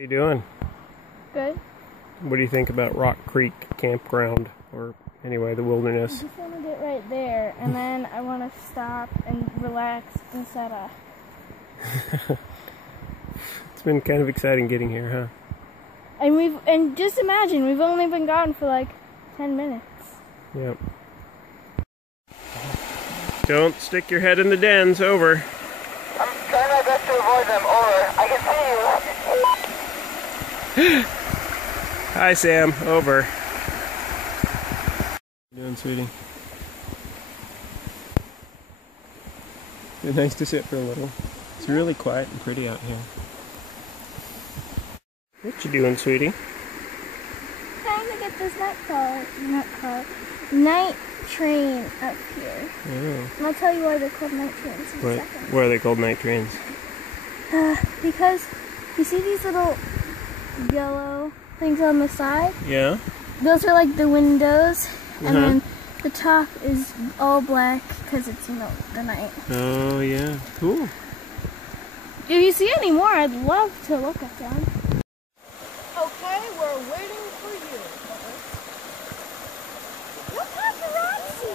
How you doing? Good. What do you think about Rock Creek Campground, or anyway, the wilderness? I just want to get right there, and then I want to stop and relax and set up. It's been kind of exciting getting here, huh? And just imagine, we've only been gone for like 10 minutes. Yep. Don't stick your head in the dens. Over. I'm trying my best to avoid them. Over. I can see you. Hi, Sam. Over. How you doing, sweetie? It's nice to sit for a little. It's really quiet and pretty out here. What you doing, sweetie? Trying to get this night train up here. Oh. And I'll tell you why they're called night trains in a second. Why are they called night trains? Because you see these little yellow things on the side? Yeah. Those are like the windows, and then the top is all black because it's, the night. Oh, yeah. Cool. If you see any more, I'd love to look at them. Okay, we're waiting for you. Look paparazzi!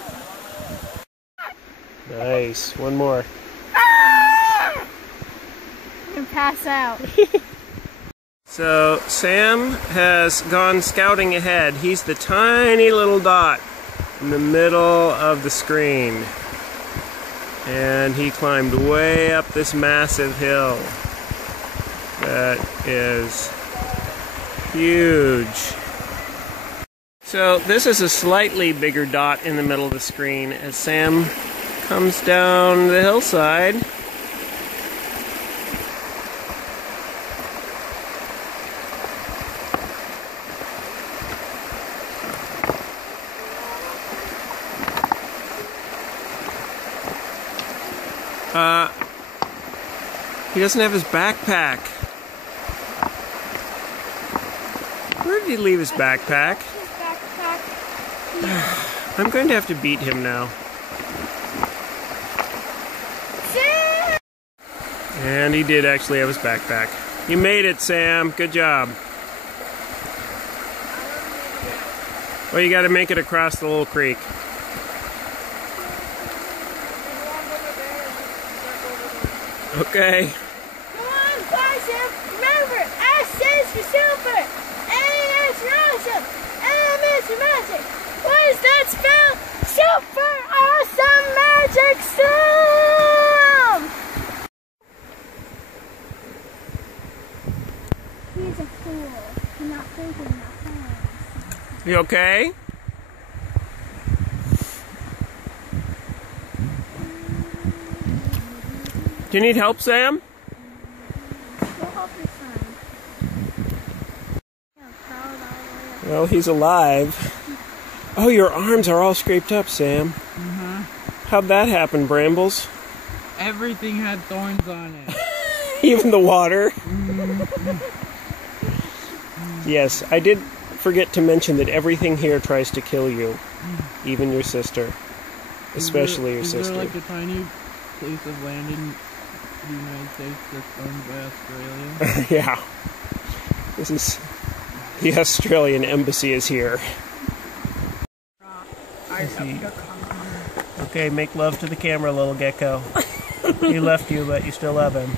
Nice. One more. I'm gonna pass out. So Sam has gone scouting ahead. He's the tiny little dot in the middle of the screen. And he climbed way up this massive hill that is huge. So this is a slightly bigger dot in the middle of the screen as Sam comes down the hillside. He doesn't have his backpack. Where did he leave his backpack? His backpack. I'm going to have to beat him now. Sam! And he did actually have his backpack. You made it, Sam. Good job. Well, you got to make it across the little creek. Okay. Come on, Sam! Remember, S is for super! A is for awesome! M is for magic! What does that spell? Super awesome magic storm! He's a fool. He's not thinking that fast. You okay? Do you need help, Sam? Go help your son. Well, he's alive. Oh, your arms are all scraped up, Sam. How'd that happen, Brambles? Everything had thorns on it. Even the water? Yes, I did forget to mention that everything here tries to kill you. Even your sister. Especially your sister. Is there like a tiny place of land in the United States that's owned by Australia? Yeah. This is... The Australian embassy is here. Okay, make love to the camera, little gecko. He left you, but you still love him.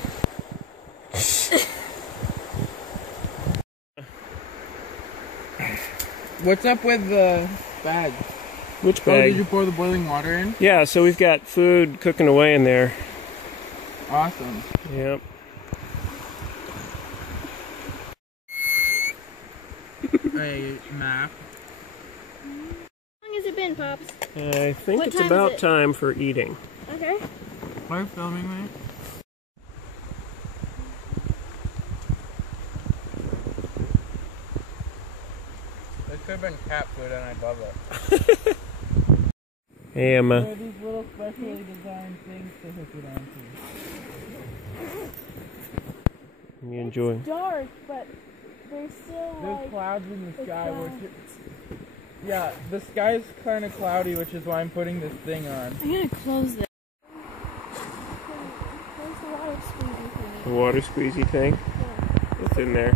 What's up with the bag? Which Oh, bag? did you pour the boiling water in? Yeah, so we've got food cooking away in there. Awesome. Yep. A map. How long has it been, Pops? I think What it's time is about it? time for eating. Okay. Are you filming me? This could have been cat food and I love it. Hey, Emma. There are these little specially designed things to hook it onto. You enjoy. Dark, but there's still There's clouds in the sky, clouds. which yeah, the sky's kind of cloudy, which is why I'm putting this thing on. I'm gonna close this. Where's the water squeezy thing? The water squeezy thing? It's in there.